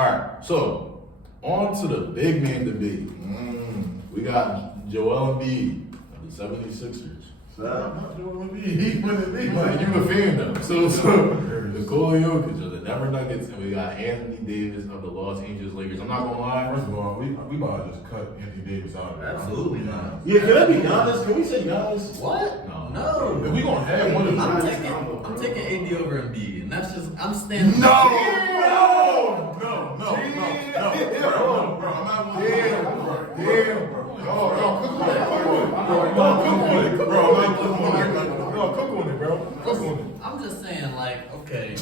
All right, so on to the big man debate. We got Joel Embiid of the 76ers. Not Joel Embiid. He wouldn't be. Like, you a fan though. So Nikola Jokic of the Denver Nuggets, and we got Anthony Davis of the Los Angeles Lakers. I'm not gonna lie. First of all, we about to just cut Anthony Davis out of there. Absolutely not. Yeah, can that be Giannis? Can we say Giannis? What? No. If we gonna have one of them, I'm taking AD over Embiid, and that's just I'm standing. No, I'm not I'm just saying, like, okay, we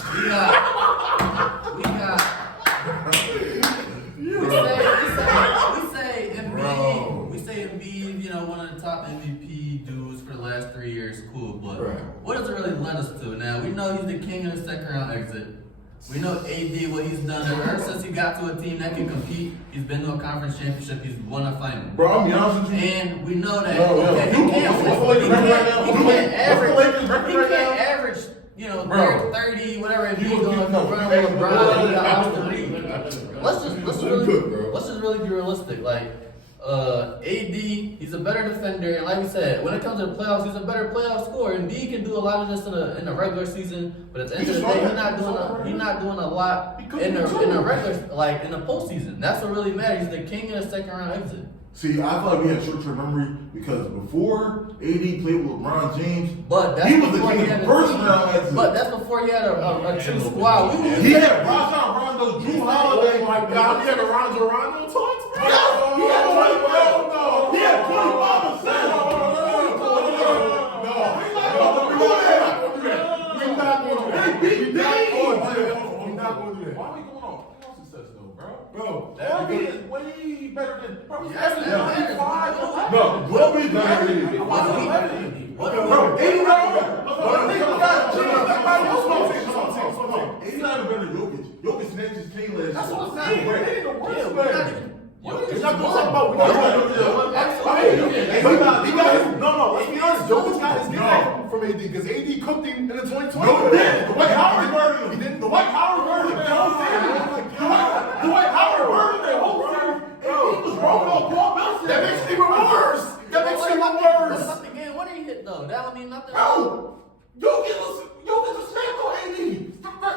say Embiid, you know, one of the top MVP dudes for the last 3 years, cool, but what does it really led us to? Now, we know he's the king of the second round exit. We know AD, what he's done ever since he got to a team that can compete. He's been to a conference championship. He's won a final. Bro, I'm be honest with you. And we know that He can't average, you know, 30, whatever. If he's going to run with LeBron, he got the league. Let's just really be realistic. Like, AD, he's a better defender, and like we said, when it comes to the playoffs, he's a better playoff scorer. And B can do a lot of this in the regular season, but at the end of the day, he's not doing a lot in the regular, like in the postseason. That's what really matters. He's the king of the second round exit. See, I feel like we had short-term memory because before AD played with LeBron James, but that's he was the before king he of had the first round exit. But that's before he had a true squad. He had Rajon Rondo, Drew Holiday. Oh my God, he had a Rondo talks, bro. He had 25%. Why are we going on playoff success though, bro? Embiid is way better than. Bro, he's averaging 35. No, Joel Embiid better than AD. Bro, 89 better than Jokic. Jokic snatched his cane last year. That's what I'm saying. They ain't the worst man. It's not gonna talk about. Let's be honest. Jokic got his game from AD because AD cooked him in the 2020. No, he didn't. Dwight Howard murdered him. He didn't. Dwight Howard murdered him. Dwight Howard murdered that whole series. He was rolling on Paul Millsap. That makes it even worse. That makes it even worse. What's the game? What did he hit though? That don't mean nothing. Bro, Jokic was smacked on AD. Stop that.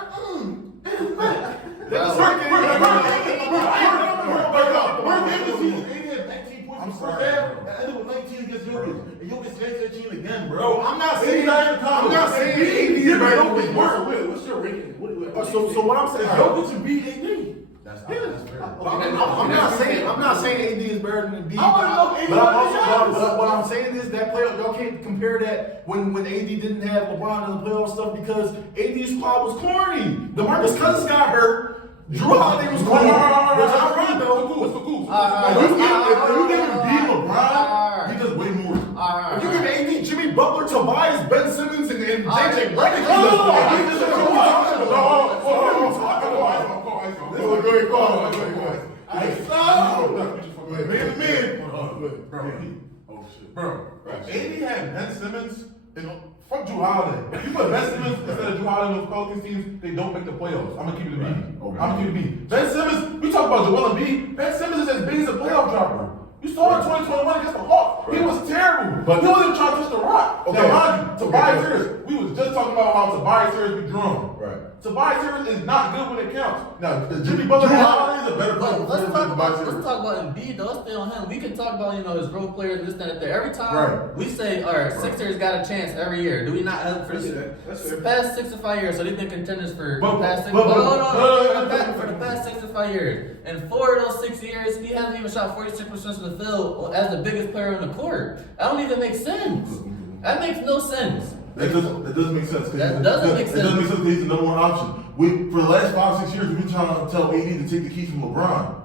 We're in the season. AD had 19 points in the first half. And ended with 19 against Jokic. And Jokic snatched that team again, bro. I'm not saying AD is better than Jokic. What's your rating? So what I'm saying, Jokic and beat AD. That's fair. I'm not saying AD is better than Embiid. But what I'm saying is that y'all can't compare that when AD didn't have LeBron in the playoff stuff because AD's squad was corny. DeMarcus Cousins got hurt. Drew Holiday was corny. Rajon Rondo was cool. If you give Embiid LeBron, he does way more. If you give AD Jimmy Butler, Tobias, Ben Simmons, and JJ Redick, Bro, AD had Ben Simmons and fuck Drew Holiday. If you put Ben Simmons instead of Drew Holiday on Pelicans teams, they don't make the playoffs. I'm gonna keep it a beat. Ben Simmons, we talk about Joel Embiid. Ben Simmons is as big as a playoff dropper. You saw in 2021 against the Hawks. He was terrible. But he wasn't trying to touch the rock. Okay. Now, mind you, Tobias Harris, we was just talking about how Tobias Harris be drunk. Right. Tobias Harris is not good when it counts. Now, Jimmy Butler Drew Holiday is a better player. Let's talk about Embiid though. Let's stay on him. We can talk about his role players and this, that, and that. Every time we say, all right, Sixers got a chance every year. Do we not have for the past 6 to 5 years? So they've been contenders for the past 6 for the past 6 to 5 years. And 4 of those 6 years, he hasn't even shot 46% from the field as the biggest player on the court. That don't even make sense. That makes no sense. That doesn't make sense. That doesn't make sense. It doesn't make sense because he's the number one option. For the last 5-6 years, we've been trying to tell AD to take the keys from LeBron.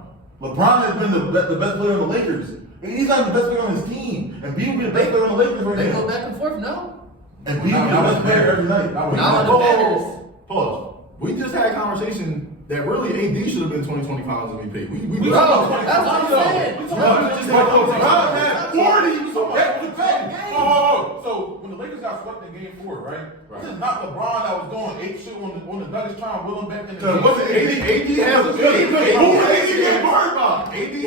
LeBron has been the best player on the Lakers. And he's not the best player on his team. And B will be the best player on the Lakers right now. They go back and forth now. And B will be the best player every night. Pause. We just had a conversation that really AD should have been 2020 Finals MVP. Bro, that's what I'm saying. LeBron had 40. So when the Lakers got got swept in game 4, right? This is not LeBron that was doing 8 shit on the Nuggets trying to will him back in the game. Wasn't AD has his games. AD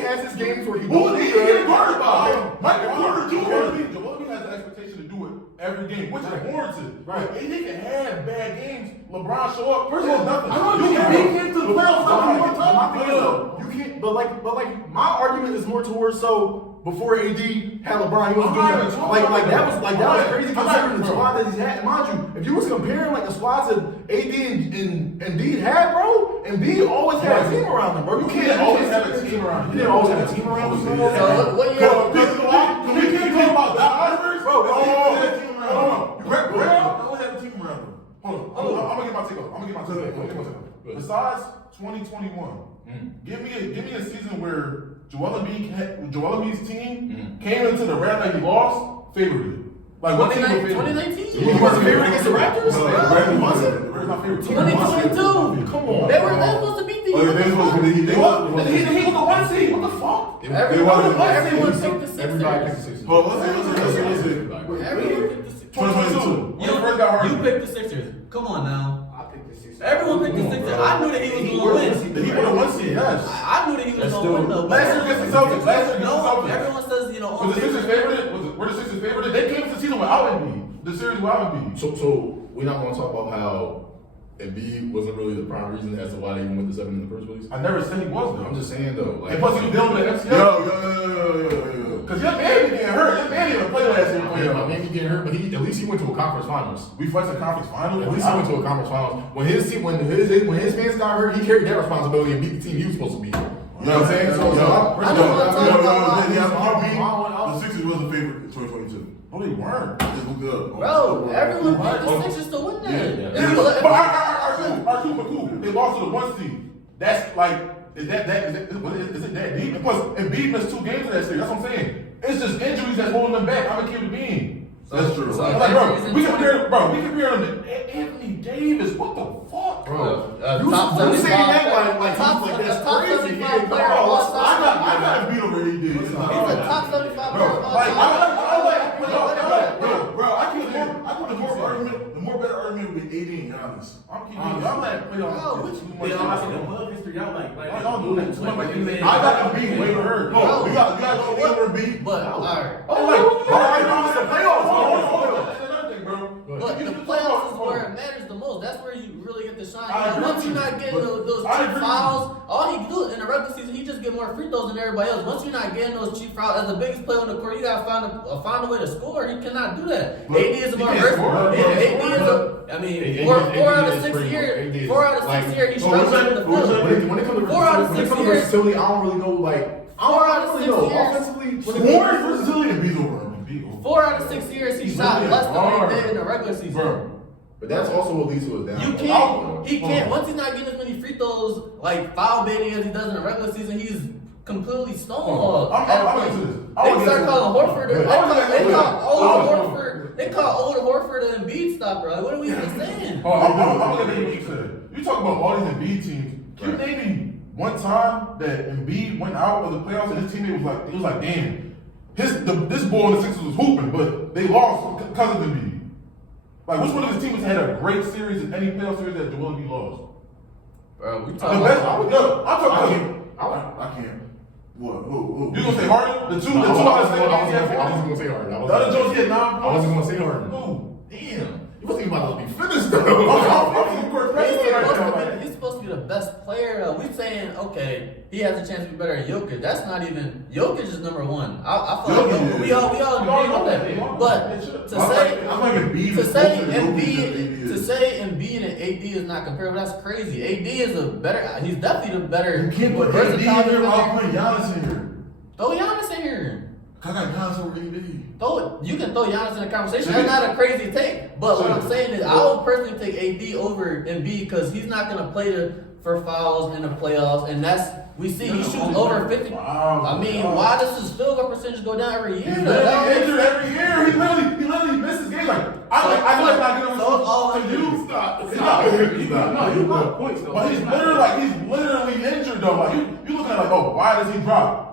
has his games where he goes good. Michael Porter Joel Embiid has the expectation to do it every game, which is warranted. Right. AD can have bad games. LeBron show up. First of all, nothing. You can beat him to the playoffs. You can't. But like my argument is more towards before AD had LeBron, he was doing that. That was crazy considering the squad that he's had. And mind you, if you was comparing like the squads that AD and Embiid had, bro, Embiid always had a team around him, bro. You can't always have a team around him. You didn't always have a team around him. So what year? We can't talk about that. Bro, always have a team around him. Hold on. I'm gonna get my take. Besides 2021, give me a season where Joel Embiid's team came into the round that he lost favorably. Like what team was favored? 2019. He wasn't favored against the Raptors? No, He wasn't? the Raptors not favored. 2022. Come on. They were supposed to beat the Oh, yeah, they supposed to be He was the 1 seed. What the fuck? Everyone picked the Sixers. Everybody picked the Sixers. Hold on, let's see. Everyone picked the Sixers. 2022. When he first got hurt. You picked the Sixers. Come on now. I picked the Sixers. Everyone picked the Sixers. I knew that he was going to win. He won a 1 seed, yes. I knew that he was going to win though. Last year against the Celtics. No, everyone says, Was the Sixers favored? Were the Sixers favored? They came to the season without Embiid. The series without Embiid. So we're not going to talk about how Embiid wasn't really the prime reason as to why they even went to 7 in the first place. I never said he was though. I'm just saying though, like, And plus he was dealing with the MCL. Yo. Because your man getting hurt. Your man didn't play last year. yeah, my man getting hurt, but at least he went to a conference finals. We faced a conference final. At least he went to a conference finals. When his fans got hurt, he carried that responsibility and beat the team he was supposed to beat. You know what I'm saying? The Sixers was a favorite in 2022. No, they weren't. Just look it up. Bro, everyone picked the Sixers to win that. But cool. They lost to the 1 seed. That's like, is it that deep? And plus, Embiid missed 2 games in that series. That's what I'm saying. It's just injuries that's holding them back. I'm gonna keep it being. That's true. We compare them to Anthony Davis. What the fuck, Bro, You saying that like top that's 75 crazy. player of all time. I got beat over AD. He's a top 75 player of all Like, time. Bro, I think the more better argument would be AD and Giannis. I'm keeping y'all like play on which- too Y'all much. like the love history. Y'all like Y'all do that too much. I I got Embiid way hurt. No, you got AD over Embiid. But, alright. But the playoffs is where it matters the most. That's where you really get the shine. I agree Once with you're you, not getting but those I cheap agree with fouls, all he do in the regular season, he just get more free throws than everybody else. Once you're not getting those cheap fouls, as the biggest player on the court, you gotta find a way to score. He cannot do that. But AD is a more he can't score. versatile. He can't AD score, is bro. I mean, AD four is out of 6 pretty years. good. 4 out of 6 Like, years, he's so what's struggling in the that- field. When it comes to 4 out of 6 years. versatility, I don't really know. Like, I 4 out don't of really 6 know. years. Offensively, Scoring versatility and Embiid's over him. 4 out of 6 years, he shot less than what he did in the regular season. Bro. but that's also what leads to his downfall. You can't. He can't. Once he's not getting as many free throws, like foul baiting as he does in the regular season, he's completely stonewalled. I'm into this. They start calling Horford. Horford. They call Old Horford and Embiid stop, bro. What are we even saying? I'm gonna name what you said. You talk about all these Embiid teams. Can you name me one time that Embiid went out of the playoffs and his teammate was like, damn, this boy in the Sixers was hooping, but they lost because of Embiid. Like, which one of his teams had a great series in any playoff series that Joel Embiid lost? Bro, we The talking best. about. I'm talking about. I can't. What? Who? You gonna say Harden? The two I out of wasn't 7 games he had going to 40. say Harden. The other Jones he had 9 I wasn't going to say Harden. Who? Damn. You wasn't even about to be finished I'm though. court president right now. He's supposed to be the best player. We saying, okay, he has a chance to be better than Jokic. That's not even. Jokic is number 1. I feel like Jokic we all agree on that. But to say I'm like Embiid. to say closer to Jokic than AD Embiid is. and AD is not comparable, that's crazy. AD is a better. He's definitely the better. You can't put AD in versatile there while player. putting Giannis in here. Throw Giannis in here. I got Giannis over AD. You can throw Giannis in the conversation. That's not a crazy take. But what I'm saying is, I would personally take AD over Embiid because he's not going to play for fouls in the playoffs, and we see he shoots over 50. Wow. I mean, why does his field goal percentage go down every year? He's though? That literally makes injured every year. He literally misses games. Like I like not getting So it's all to you. injuries. Stop. No, you got points though. But he's literally injured though. Like you looking at like, oh, why does he drop?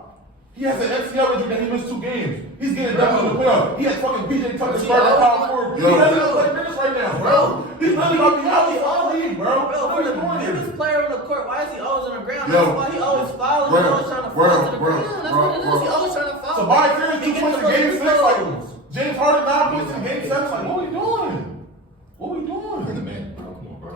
He has an MCL injury that he missed 2 games. He's getting double in the playoffs. He has fucking PJ Tucker starting power forward. He doesn't play minutes right now, bro. He's literally gonna be out all league, bro. For the biggest player on the court, why is he always on the ground? That's why he always fouls. He's always trying to fall to the ground. That's what it is. He always trying to foul. So by 32 points in game 6, like James Harden 9 points in game 7, like what we doing? What we doing? Look at the man, bro. Come on, bro.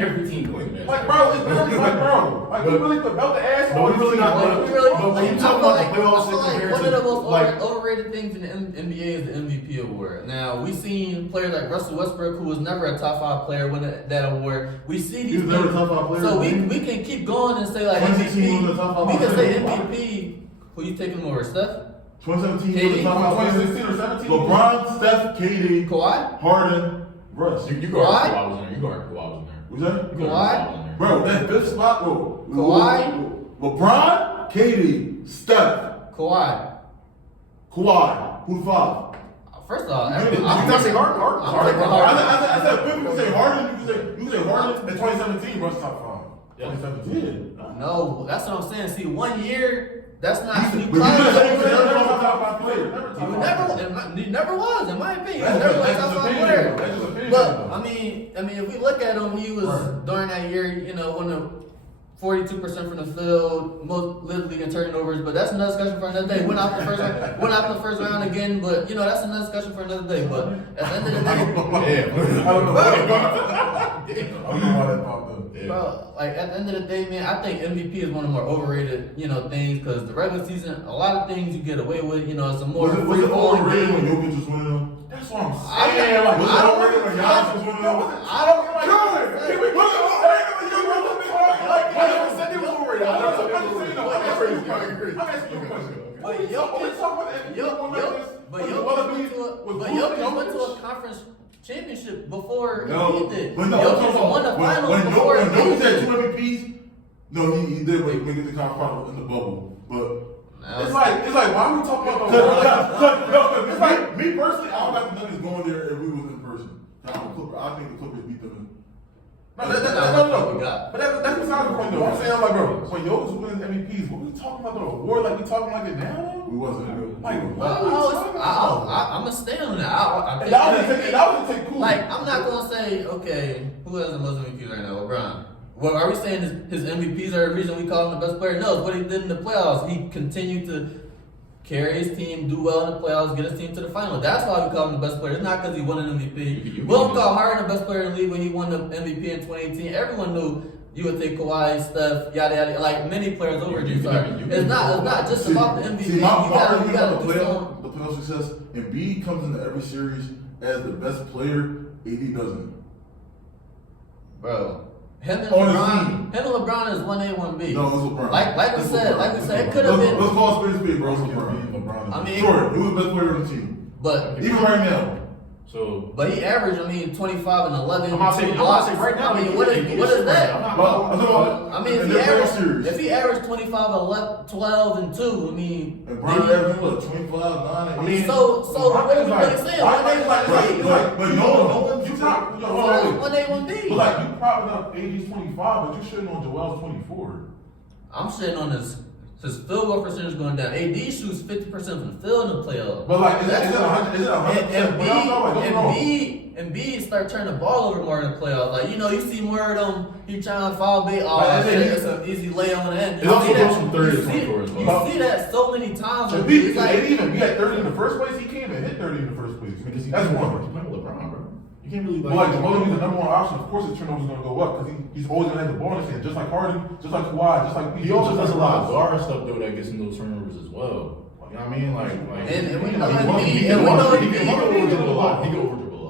Every team doing that. Like, bro, it's literally like, bro, like, we really could belt the ass But we really not. Like, we really, But when you like, talk I about the feel playoffs, like compared one to, of the most like, overrated things in the NBA is the MVP award. Now, we've seen players like Russell Westbrook, who was never a top 5 player, win that award. We see these He was never a top 5 player. So we can keep going and say like 2016 was a top 5 MVP. We can say player. MVP. Who you taking over, Steph? 2017 was the top 5 player. 2016 or 17. LeBron, Steph, KD, Kawhi? Harden, Russ. You go Kawhi? Kawhi was in there. You go Kawhi was in there. What's that? You go Kawhi? Kawhi was in there. Bro, that 5th spot, bro. Kawhi? LeBron, KD, Steph, Kawhi. Kawhi. Who the 5? First off, You you not say Harden? I'm taking I Harden. said 5th. You say Harden. You say Harden. In 2017, Russ top 5. Yeah. 2017. No, that's what I'm saying. See, 1 year, that's not But you you just said he was Never never was a top top 5 player. Never top 5 player. He never was, in my opinion. He That's never was just top 5 opinion. player. That's just opinion. But I mean, if we look at him, he was during that year, one of 42% from the field, most league in turnovers. But that's another discussion for another day. Went out the first round again, but that's another discussion for another day. But at the end of the day, Yeah. I don't know why that popped up. bro, like at the end of the day, man, I think MVP is one of the more overrated, things because the regular season, a lot of things you get away with, it's a more Was it free-flowing overrated when game. Jokic was winning them? That's what I'm I saying. Like, Was it overrated when Giannis was winning them? I don't Jokic went to a conference championship before he did. But no, Jokic won the finals when before Jokic had he 2 MVPs, no, he did make it to conference final in the bubble. But It's like, why are we talking about the it's like me personally, I don't got the Nuggets going there if we was in person. I think the Clippers beat them. No. But that's beside the point though. I'm saying like, bro, when Jokic was winning MVPs, what we talking about the award? Like we talking like it now? We wasn't. Like, I'm gonna stay on that. that would take cool. Like, I'm not gonna say, okay, who has the most MVPs right now? LeBron. Well, are we saying his MVPs are the reason we call him the best player? No, it's what he did in the playoffs. He continued to carry his team, do well in the playoffs, get his team to the final. That's why we call him the best player. It's not because he won an MVP. We don't call Harden the best player in the league when he won the MVP in 2018. Everyone knew you would take Kawhi, Steph, yada yada, like many players over you. It's not just about the MVP. See, You gotta do the something. playoff success, and B comes into every series as the best player. AD doesn't. Bro. Him and On his LeBron is 1A, 1B. No, it's LeBron. Like we said, it could have been. Let's call it spade, bro. It's LeBron. I mean, Sure, he was the best player on the team. But Even right now. So, But he averaged, 25 and 11. I'm not saying right now. I mean, what is that? I mean, if he averaged 25, 11, 12, and 2, I mean, And Brian averaged what, 25, 9, and 8? so what are we really saying? But no one's you not, yo, One A, one B. but like you propping up AD's 25, but you shitting on Joel's 24. I'm shitting on his field goal percentage going down. AD shoots 50% from the field in the playoffs. But like, is it 100%? And B start turning the ball over more in the playoffs. Like, you see more of them. He trying to foul bait. Oh, Like, it's an easy lay on the end. It also see that- goes from 30 to you see- 24 as well. You see that so many times. So It's B, like- they didn't even be at 30 in the first place. He can't even hit 30 in the first place. because That's one. He's playing with LeBron, bro. You can't really But like Joel is the number one option. Of course, his turnover is going to go up because he's always going to have the ball in his hand, just like Harden, just like Kawhi, just like He also does a lot of guard stuff though that gets him those turnovers as well. You know what I mean? And we know he can overdribble a lot. He can overdribble a lot.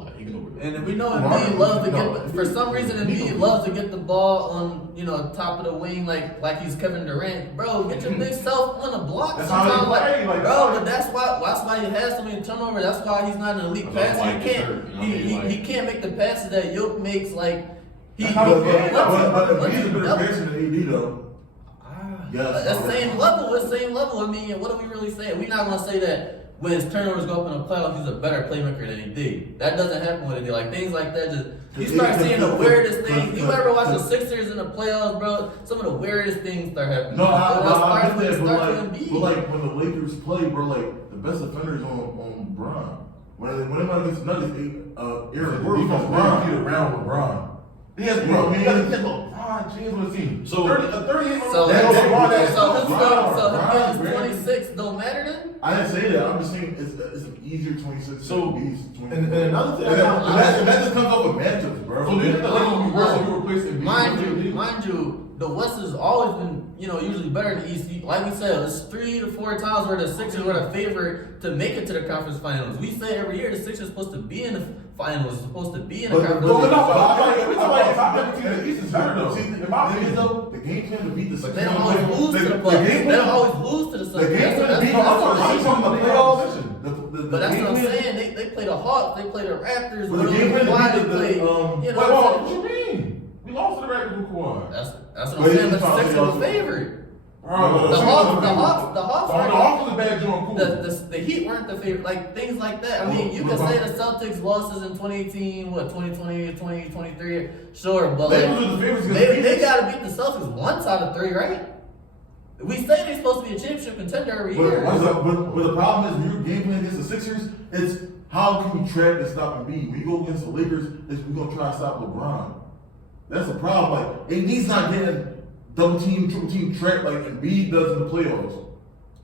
And we know Embiid loves to get, for some reason Embiid loves to get the ball on, top of the wing like he's Kevin Durant. Bro, get your big self on the block That's how he sometimes. play, like, Bro, but that's why he has so many turnovers. That's why he's not an elite That's why passer. he gets hurt, you know what I mean? He can't make the passes that Yoke makes. Like he. That's how he plays. But he's a better passer than AD though. Yes. That same level. I mean, what are we really saying? We're not gonna say that when his turnovers go up in the playoffs, he's a better playmaker than AD. That doesn't happen with AD. Like things like that, just you start seeing the weirdest things. You ever watch the Sixers in the playoffs, bro? Some of the weirdest things start happening. No, I get that, Embiid. but like when the Lakers play, bro, like the best offenders on Bron. When anybody gets Nuggets, Aaron Gordon on Bron. He around LeBron. He has LeBron James on the team. So 38. So him LeBron, getting 26 don't matter then? I didn't say that. I'm just saying it's an easier 26. So, than these and 24. another thing, And that just comes off of matchups, bro. So do you think the Lakers will be worse if you replace Embiid? Mind you, the West has always been, usually better than the East. Like we said, it's 3 to 4 times where the Sixers were the favorite to make it to the conference finals. We say every year the Sixers are supposed to be in the finals, supposed to be in the conference Every finals. time I talk team in the East is better though. See, In my opinion, the game plan to beat the But they don't always lose to the Bucks. They don't always lose to the The Suns. game plan to That's beat I'm talking about the playoffs. But that's what I'm saying. They play the Hawks, they play the Raptors. But the game plan to why beat they the- play? Wait, what you mean? We lost to the Raptors with Kawhi. That's what But I'm saying. he's But the trying to Sixers say were also- favorite. The The Hawks. was a bad joint. Cool. The Heat weren't the favorite, like things like that. I mean, you can say the Celtics losses in 2018, 2020, 2023, sure, but They like, was the favorites against they gotta beat the Celtics once out of 3, right? We say they're supposed to be a championship contender every year. But the problem is when you're game playing against the Sixers, it's how can we track and stop Embiid? When you go against the Lakers, it's we're gonna try to stop LeBron. That's the problem. Like AD's not getting double team, triple team track like Embiid does in the playoffs.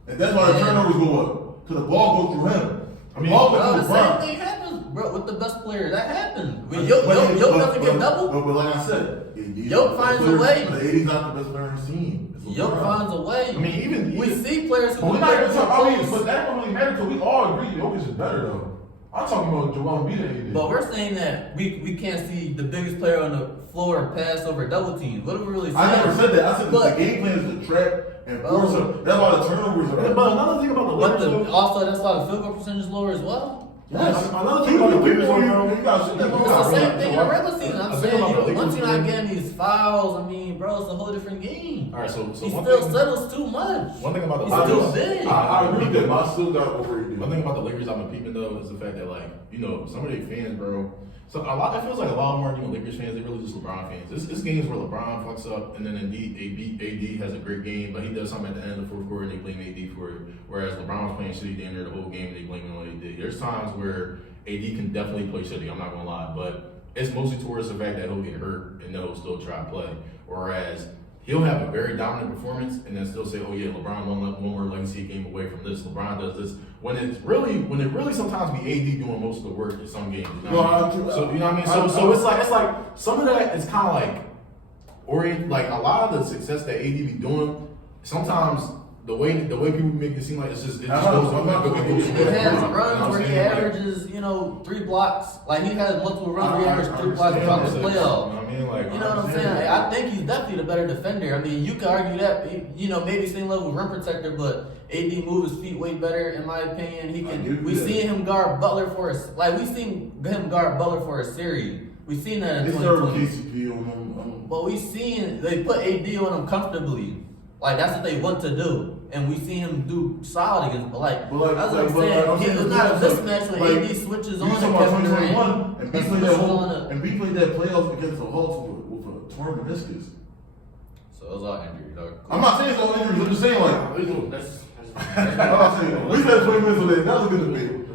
And that's why the turnovers go up. Because the ball goes through him. The ball goes Bro, through the LeBron. same thing happens, bro, with the best player. That happens. When Yoke doesn't get double, But like I said, Yoke finds a way. But AD's not the best player on his team. It's Yoke LeBron. finds a way. I mean, even we see players who But we're do not even better talking. I mean, close. but that don't really matter because we all agree Jokic is better though. I'm talking about Joel Embiid and AD. But we're saying that we can't see the biggest player on the floor pass over double teams. What are we really saying? I never said that. I said But- the game plan is to trap and force him. That's why the turnovers are. but another thing about the But Lakers, also that's why the field goal percentage is lower as well. Yes. Another thing about the Lakers, you bro, gotta shoot that It's ball. the same thing in the regular season. I'm I think saying about the Lakers, once you're not man. getting these fouls, I mean, bro, it's a whole different game. all right, so He one still thing, settles too much. one thing about the He's Lakers, too big. I agree with that, but I still got over it. one thing about the Lakers I've been peeping though is the fact that some of their fans, bro. So it feels like a lot more Lakers fans. They really just LeBron fans. It's games where LeBron fucks up, and then indeed AD has a great game, but he does something at the end of the fourth quarter, and they blame AD for it. Whereas LeBron was playing shitty the end of the whole game, and they blame him on AD. There's times where AD can definitely play shitty. I'm not gonna lie, but it's mostly towards the fact that he'll get hurt and they'll still try to play. Whereas he'll have a very dominant performance and then still say, "Oh yeah, LeBron one more legacy game away from this. LeBron does this." When it really sometimes be AD doing most of the work in some games. You know what I mean? So you know what I mean. So it's like some of that is kind of like a lot of the success that AD be doing. Sometimes the way people make it seem like it just goes. He has runs where he averages, 3 blocks. Like he has multiple runs where he averages 3 blocks throughout the playoff. I mean, like, You know what I'm saying? I think he's definitely the better defender. I mean, you could argue that, maybe same level rim protector, but AD moves his feet way better, in my opinion. We seen him guard Butler we seen him guard Butler for a series. We seen that in It's never 2020. KCP on him. But we seen they put AD on him comfortably. Like that's what they want to do, and we see him do solid against. But that's what I'm saying. It's not a mismatch when AD switches on You and talking about Kevin 2021 Durant. and B played that playoffs against the Hawks with a torn meniscus. So it was all injury, dog. I'm not saying it's all injuries. I'm just saying That's I'm not saying we spent 20 minutes on that. That was a good debate.